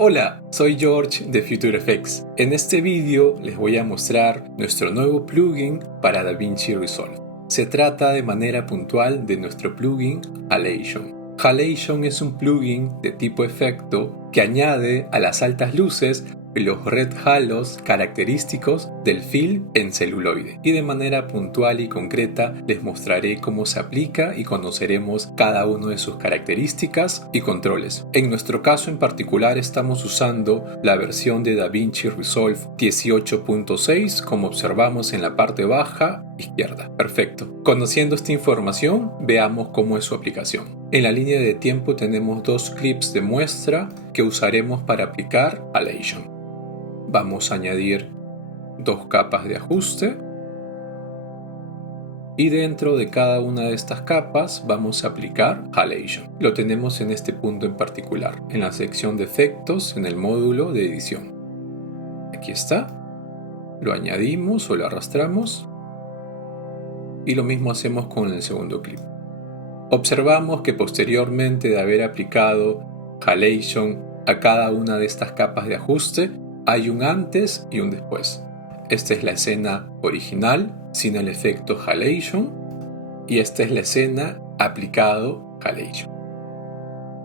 Hola, soy George de Future Effects. En este vídeo les voy a mostrar nuestro nuevo plugin para DaVinci Resolve. Se trata de manera puntual de nuestro plugin Halation. Halation es un plugin de tipo efecto que añade a las altas luces los red halos característicos del film en celuloide, y de manera puntual y concreta les mostraré cómo se aplica y conoceremos cada una de sus características y controles. En nuestro caso en particular estamos usando la versión de DaVinci Resolve 18.6, como observamos en la parte baja izquierda. Perfecto. Conociendo esta información, veamos cómo es su aplicación. En la línea de tiempo tenemos dos clips de muestra que usaremos para aplicar Halation. Vamos a añadir dos capas de ajuste y dentro de cada una de estas capas vamos a aplicar Halation. Lo tenemos en este punto en particular, en la sección de efectos en el módulo de edición. Aquí está, lo añadimos o lo arrastramos y lo mismo hacemos con el segundo clip. Observamos que posteriormente de haber aplicado Halation a cada una de estas capas de ajuste, hay un antes y un después. Esta es la escena original sin el efecto Halation y esta es la escena aplicado Halation.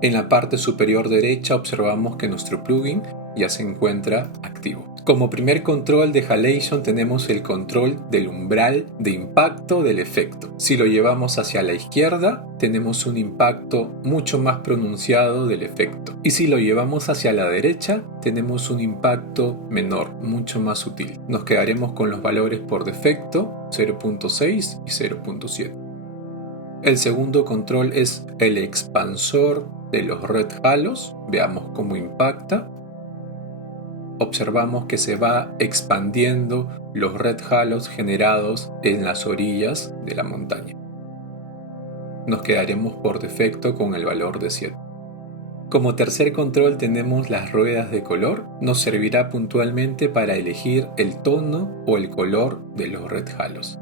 En la parte superior derecha observamos que nuestro plugin ya se encuentra activo. Como primer control de Halation tenemos el control del umbral de impacto del efecto. Si lo llevamos hacia la izquierda, tenemos un impacto mucho más pronunciado del efecto. Y si lo llevamos hacia la derecha, tenemos un impacto menor, mucho más sutil. Nos quedaremos con los valores por defecto, 0.6 y 0.7. El segundo control es el expansor de los red halos. Veamos cómo impacta. Observamos que se va expandiendo los red halos generados en las orillas de la montaña. Nos quedaremos por defecto con el valor de 7. Como tercer control tenemos las ruedas de color. Nos servirá puntualmente para elegir el tono o el color de los red halos.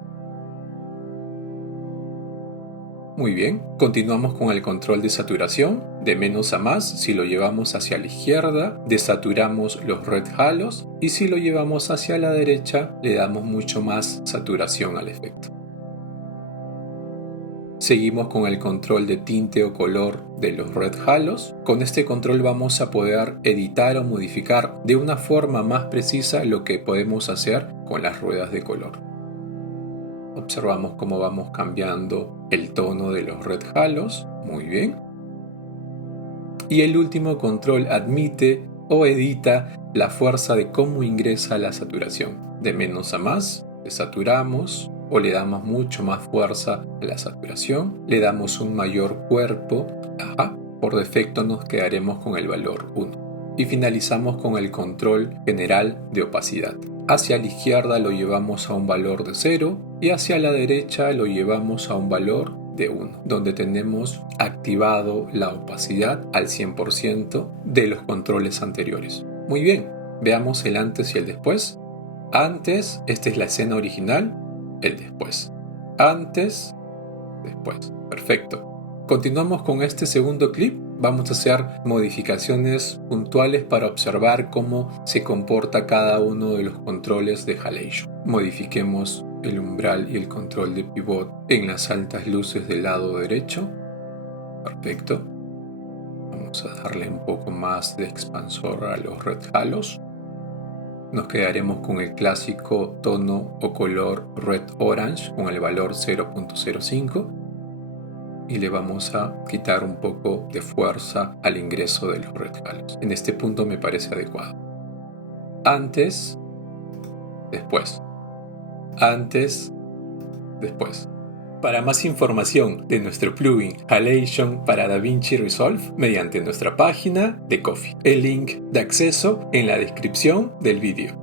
Muy bien, continuamos con el control de saturación, de menos a más. Si lo llevamos hacia la izquierda, desaturamos los red halos, y si lo llevamos hacia la derecha, le damos mucho más saturación al efecto. Seguimos con el control de tinte o color de los red halos. Con este control vamos a poder editar o modificar de una forma más precisa lo que podemos hacer con las ruedas de color. Observamos cómo vamos cambiando el tono de los red halos. Muy bien. Y el último control admite o edita la fuerza de cómo ingresa la saturación. De menos a más, desaturamos o le damos mucho más fuerza a la saturación. Le damos un mayor cuerpo. Por defecto nos quedaremos con el valor 1. Y finalizamos con el control general de opacidad. Hacia la izquierda lo llevamos a un valor de 0 y hacia la derecha lo llevamos a un valor de 1, donde tenemos activado la opacidad al 100% de los controles anteriores. Muy bien, veamos el antes y el después. Antes, esta es la escena original, el después. Antes, después. Perfecto. Continuamos con este segundo clip. Vamos a hacer modificaciones puntuales para observar cómo se comporta cada uno de los controles de Halation. Modifiquemos el umbral y el control de pivot en las altas luces del lado derecho. Perfecto. Vamos a darle un poco más de expansor a los red halos. Nos quedaremos con el clásico tono o color red orange con el valor 0.05. Y le vamos a quitar un poco de fuerza al ingreso de los red halos. En este punto me parece adecuado. Antes, después. Antes, después. Para más información de nuestro plugin Halation para DaVinci Resolve mediante nuestra página de Ko-fi. El link de acceso en la descripción del vídeo.